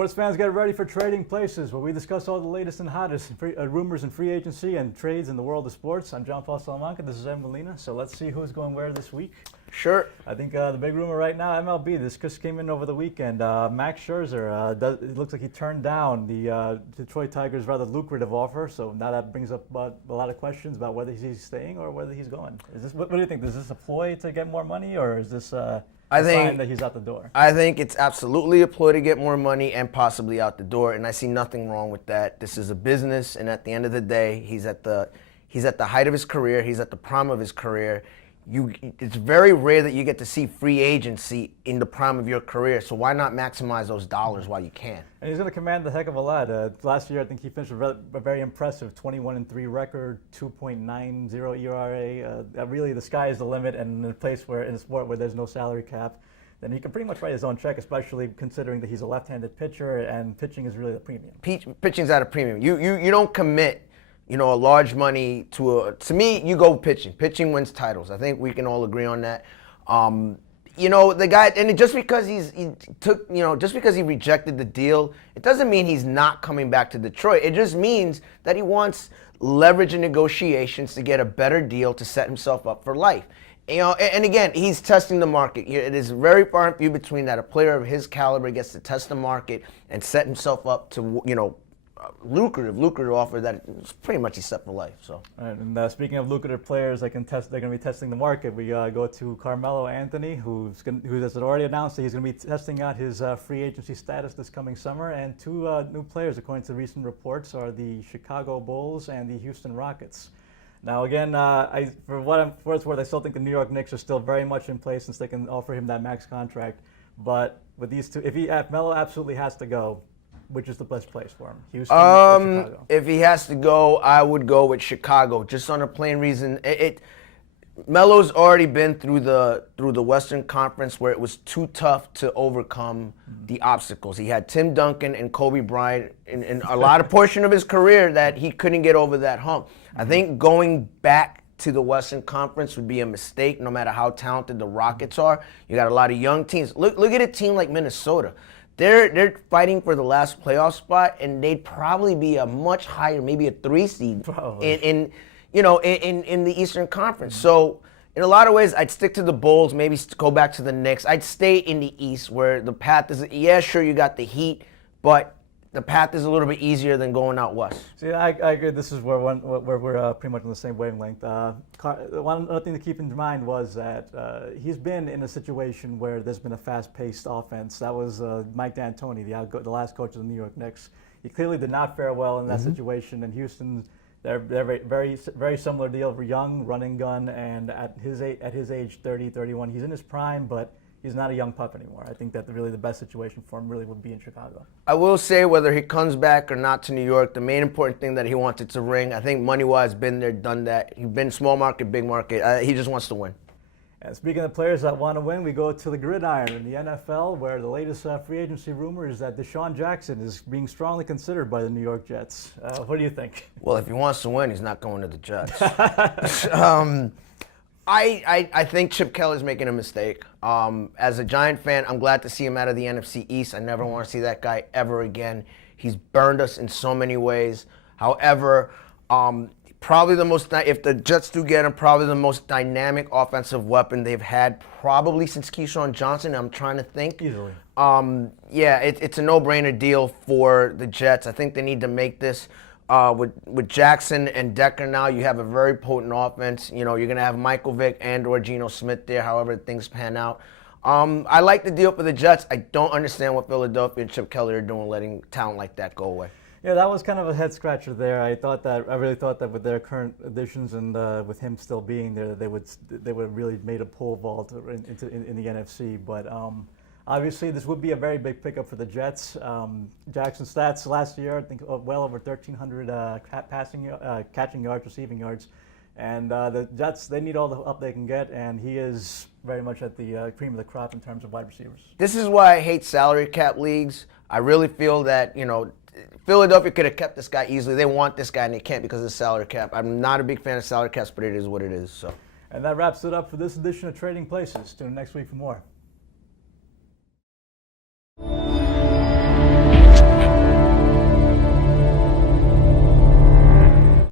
Sports fans, get ready for Trading Places, where we discuss all the latest and hottest rumors in free agency and trades in the world of sports. I'm John Paul Salamanca. This is Ed Molina. So let's see who's going where this week. Sure. I think the big rumor right now, MLB, this just came in over the weekend. Max Scherzer, it looks like he turned down the Detroit Tigers' rather lucrative offer. So now that brings up a lot of questions about whether he's staying or whether he's going. What do you think? Is this a ploy to get more money, or is this a sign that he's out the door? I think it's absolutely a ploy to get more money and possibly out the door, and I see nothing wrong with that. This is a business, and at the end of the day, he's at the height of his career. He's at the prime of his career. It's very rare that you get to see free agency in the prime of your career, so why not maximize those dollars while you can? And he's going to command a heck of a lot. Last year, I think he finished a very impressive 21-3 record, 2.90 ERA. Really, the sky is the limit, and in a sport where there's no salary cap, then he can pretty much write his own check, especially considering that he's a left-handed pitcher, and pitching is really the premium. Pitching's at a premium. You don't commit, a large money to me, you go pitching. Pitching wins titles. I think we can all agree on that. The guy, and just because just because he rejected the deal, it doesn't mean he's not coming back to Detroit. It just means that he wants leverage in negotiations to get a better deal to set himself up for life. And again, he's testing the market. It is very far and few between that a player of his caliber gets to test the market and set himself up to, lucrative offer that is pretty much he's set for life. So. All right, and speaking of lucrative players that they're going to be testing the market, we go to Carmelo Anthony, who has already announced that he's going to be testing out his free agency status this coming summer. And two new players, according to recent reports, are the Chicago Bulls and the Houston Rockets. Now, again, for what it's worth, I still think the New York Knicks are still very much in place since they can offer him that max contract. But with these two, if Melo absolutely has to go, which is the best place for him, Houston or Chicago? If he has to go, I would go with Chicago, just on a plain reason. Melo's already been through the Western Conference where it was too tough to overcome the obstacles. He had Tim Duncan and Kobe Bryant in a lot of portion of his career that he couldn't get over that hump. I think going back to the Western Conference would be a mistake, no matter how talented the Rockets are. You got a lot of young teams. Look at a team like Minnesota. They're fighting for the last playoff spot, and they'd probably be a much higher, maybe a 3 seed in the Eastern Conference. So in a lot of ways, I'd stick to the Bulls, maybe go back to the Knicks. I'd stay in the East where the path is, sure, you got the Heat, but the path is a little bit easier than going out west. See, I agree. This is where we're pretty much on the same wavelength. One other thing to keep in mind was that he's been in a situation where there's been a fast-paced offense. That was Mike D'Antoni, the last coach of the New York Knicks. He clearly did not fare well in that situation. And Houston, they're very similar deal. Young, running gun, and at his age, 30, 31, he's in his prime, but he's not a young pup anymore. I think that really the best situation for him really would be in Chicago. I will say, whether he comes back or not to New York, the main important thing that he wanted to ring, I think money-wise, been there, done that. He's been small market, big market. He just wants to win. And speaking of players that want to win, we go to the gridiron in the NFL, where the latest free agency rumor is that DeSean Jackson is being strongly considered by the New York Jets. What do you think? Well, if he wants to win, he's not going to the Jets. I think Chip Kelly's making a mistake. As a Giant fan, I'm glad to see him out of the NFC East. I never want to see that guy ever again. He's burned us in so many ways. However, probably if the Jets do get him, probably the most dynamic offensive weapon they've had probably since Keyshawn Johnson. I'm trying to think. Easily. It's a no-brainer deal for the Jets. I think they need to make this. With Jackson and Decker now, you have a very potent offense. You're going to have Michael Vick and or Geno Smith there, however things pan out. I like the deal for the Jets. I don't understand what Philadelphia and Chip Kelly are doing, letting talent like that go away. Yeah, that was kind of a head scratcher there. I really thought that with their current additions and with him still being there, they would have really made a pole vault in the NFC. But obviously, this would be a very big pickup for the Jets. Jackson's stats last year, I think, well over 1,300 catching yards, receiving yards. And the Jets, they need all the help they can get, and he is very much at the cream of the crop in terms of wide receivers. This is why I hate salary cap leagues. I really feel that, Philadelphia could have kept this guy easily. They want this guy, and they can't because of the salary cap. I'm not a big fan of salary caps, but it is what it is. So. And that wraps it up for this edition of Trading Places. Tune in next week for more.